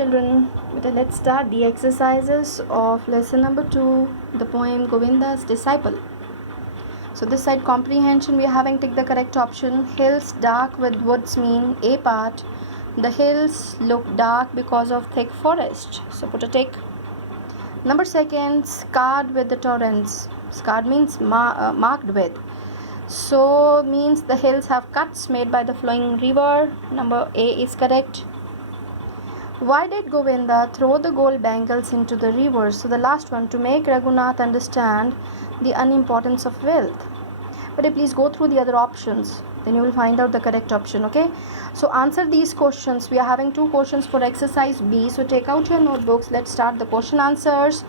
children, let's start the exercises of lesson number 2, the poem Govinda's Disciple. So this side comprehension we are having tick the correct option. Hills dark with woods mean A part. The hills look dark because of thick forest. So put a tick. Number second, scarred with the torrents. Scarred means marked with. So means the hills have cuts made by the flowing river. Number A is correct. Why did Govinda throw the gold bangles into the river? So the last one, to make Raghunath understand the unimportance of wealth. But please go through the other options, then you will find out the correct option. Okay, so answer these questions. We are having 2 questions for exercise B, so take out your notebooks. Let's start the question answers.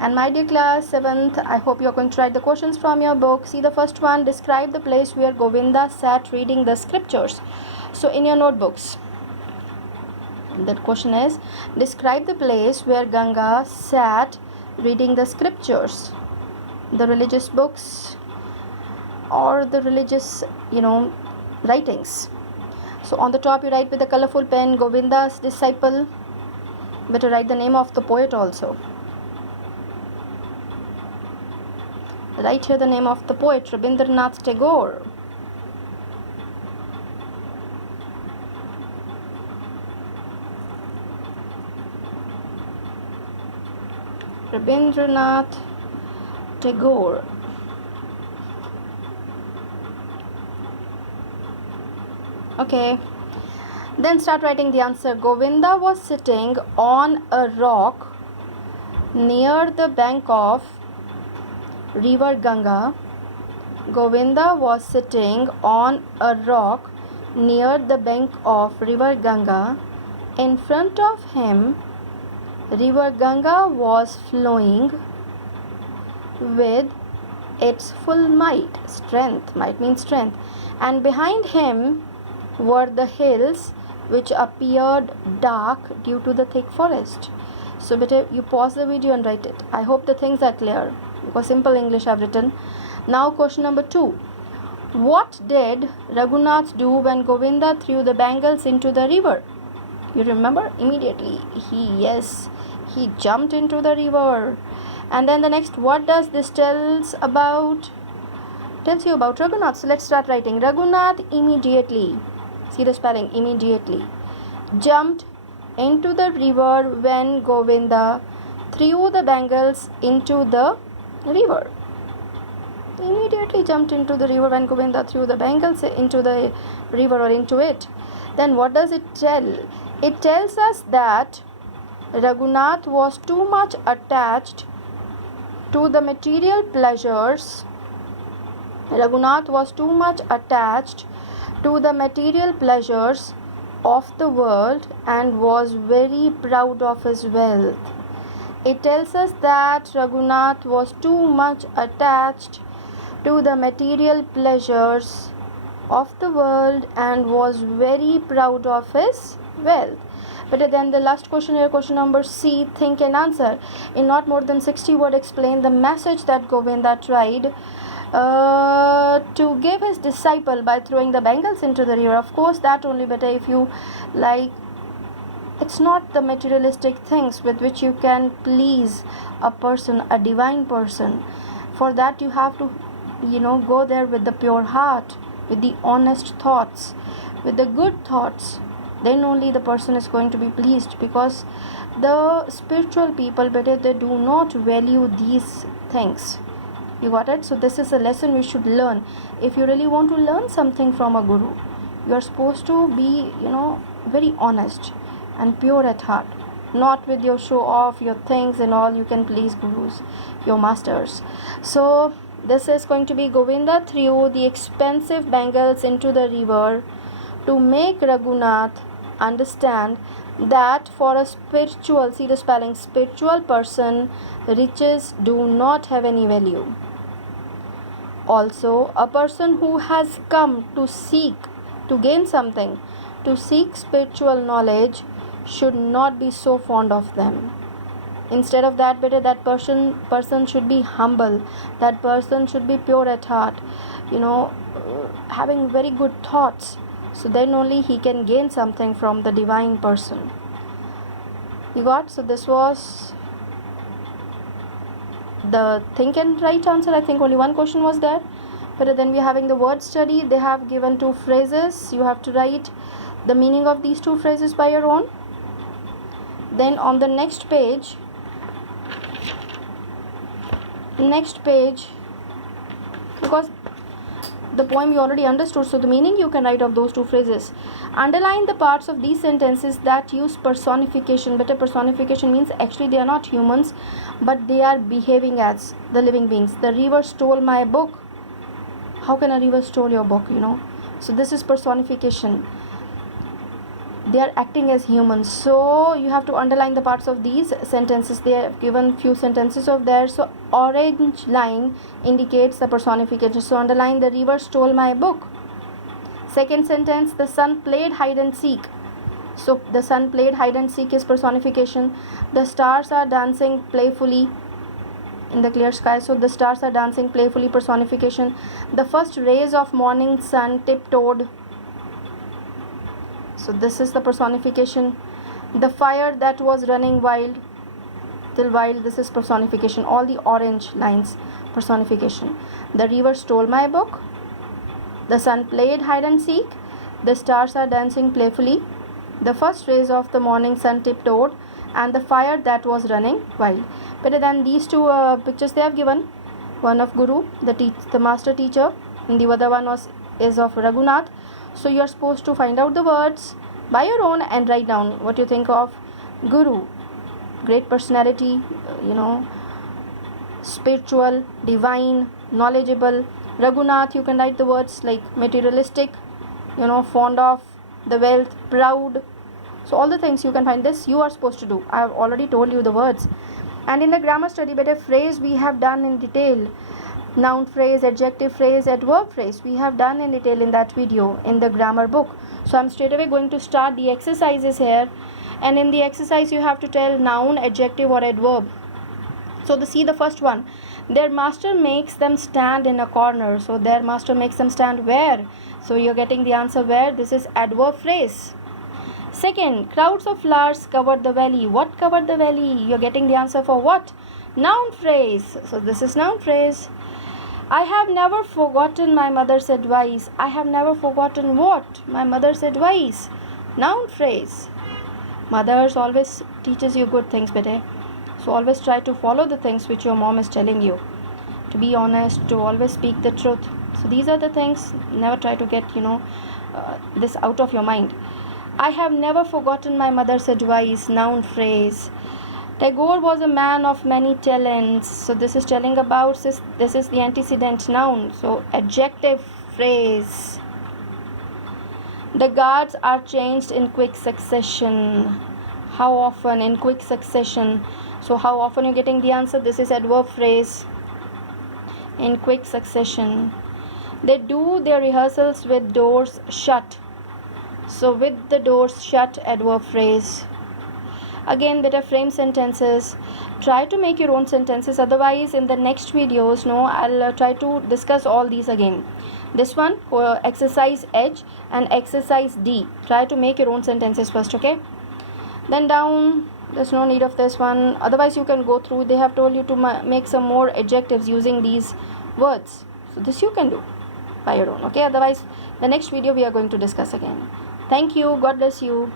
And my dear class 7th, I hope you are going to write the questions from your book. See the first one, describe the place where Govinda sat reading the scriptures. So in your notebooks, that question is, describe the place where Ganga sat reading the scriptures, the religious books or the religious writings. So on the top you write with a colorful pen, Govinda's disciple. Better write the name of the poet also. Write here the name of the poet, Rabindranath Tagore. Rabindranath Tagore. Okay, then start writing the answer. Govinda was sitting on a rock near the bank of river Ganga. Govinda was sitting on a rock near the bank of river Ganga. In front of him, river Ganga was flowing with its full might. Strength, might means strength. And behind him were the hills which appeared dark due to the thick forest. So better you pause the video and write it. I hope the things are clear, because simple English I've written. Now question number 2. What did Raghunath do when Govinda threw the bangles into the river? You remember? Immediately he jumped into the river. And then the next, what does this tells you about Raghunath? So let's start writing. Raghunath immediately, see the spelling, immediately jumped into the river when Govinda threw the bangles into the river. Immediately jumped into the river when Govinda threw the bangles into the river or into it. Then what does it tell? It tells us that Raghunath was too much attached to the material pleasures. Raghunath was too much attached to the material pleasures of the world and was very proud of his wealth. It tells us that Raghunath was too much attached to the material pleasures of the world and was very proud of his wealth. But then the last question here, question number C, think and answer. In not more than 60 words, explain the message that Govinda tried to give his disciple by throwing the bangles into the river. Of course, that only better if you like. It's not the materialistic things with which you can please a person, a divine person. For that you have to, go there with the pure heart, with the honest thoughts, with the good thoughts. Then only the person is going to be pleased, because the spiritual people, better, they do not value these things. You got it? So this is a lesson we should learn. If you really want to learn something from a guru, you are supposed to be, very honest and pure at heart, not with your show off, your things and all. You can please gurus, your masters. So this is going to be Govinda threw the expensive bangles into the river to make Raghunath understand that for a spiritual, see the spelling, spiritual person, riches do not have any value. Also, a person who has come to gain something, to seek spiritual knowledge, should not be so fond of them. Instead of that, better that person should be humble. That person should be pure at heart, having very good thoughts. So then only he can gain something from the divine person. You got? So this was the think and right answer. I think only one question was there. But then we're having the word study. They have given two phrases. You have to write the meaning of these two phrases by your own. Then on the next page, because the poem you already understood, so the meaning you can write of those two phrases. Underline the parts of these sentences that use personification. But a personification means actually they are not humans, but they are behaving as the living beings. The river stole my book. How can a river steal your book, So this is personification. They are acting as humans. So you have to underline the parts of these sentences. They have given few sentences of there. So orange line indicates the personification. So underline the river stole my book. Second sentence, the son played hide and seek. So the son played hide and seek is personification. The stars are dancing playfully in the clear sky. So the stars are dancing playfully, personification. The first rays of morning sun tiptoed. So this is the personification. The fire that was running wild, this is personification. All the orange lines, personification. The river stole my book. The sun played hide and seek. The stars are dancing playfully. The first rays of the morning sun tiptoed, and the fire that was running wild. Better than these two pictures they have given. One of Guru, the master teacher, and the other one is of Raghunath. So you are supposed to find out the words by your own and write down what you think of Guru. Great personality, spiritual, divine, knowledgeable. Raghunath, you can write the words like materialistic, fond of the wealth, proud. So all the things you can find, this you are supposed to do. I have already told you the words. And in the grammar study, better phrase we have done in detail. Noun phrase, adjective phrase, adverb phrase we have done in detail in that video in the grammar book. So I'm straight away going to start the exercises here. And in the exercise you have to tell noun, adjective or adverb. So see the first one. Their master makes them stand in a corner. So their master makes them stand where? So you're getting the answer where. This is adverb phrase. Second, crowds of flowers covered the valley. What covered the valley? You're getting the answer for what? Noun phrase. So this is noun phrase. I have never forgotten my mother's advice. I have never forgotten what? My mother's advice. Noun phrase. Mothers always teaches you good things, bete. So always try to follow the things which your mom is telling you. To be honest, to always speak the truth. So these are the things. Never try to get, this out of your mind. I have never forgotten my mother's advice. Noun phrase. Tagore was a man of many talents. So this is telling about, this is the antecedent noun. So adjective phrase. The guards are changed in quick succession. How often? In quick succession. So how often you're getting the answer? This is adverb phrase. In quick succession. They do their rehearsals with doors shut. So with the doors shut, adverb phrase. Again, better frame sentences. Try to make your own sentences. Otherwise, in the next videos, I'll try to discuss all these again. This one, exercise H and exercise D. Try to make your own sentences first, okay? Then down, there's no need of this one. Otherwise, you can go through. They have told you to make some more adjectives using these words. So this you can do by your own, okay? Otherwise, the next video we are going to discuss again. Thank you. God bless you.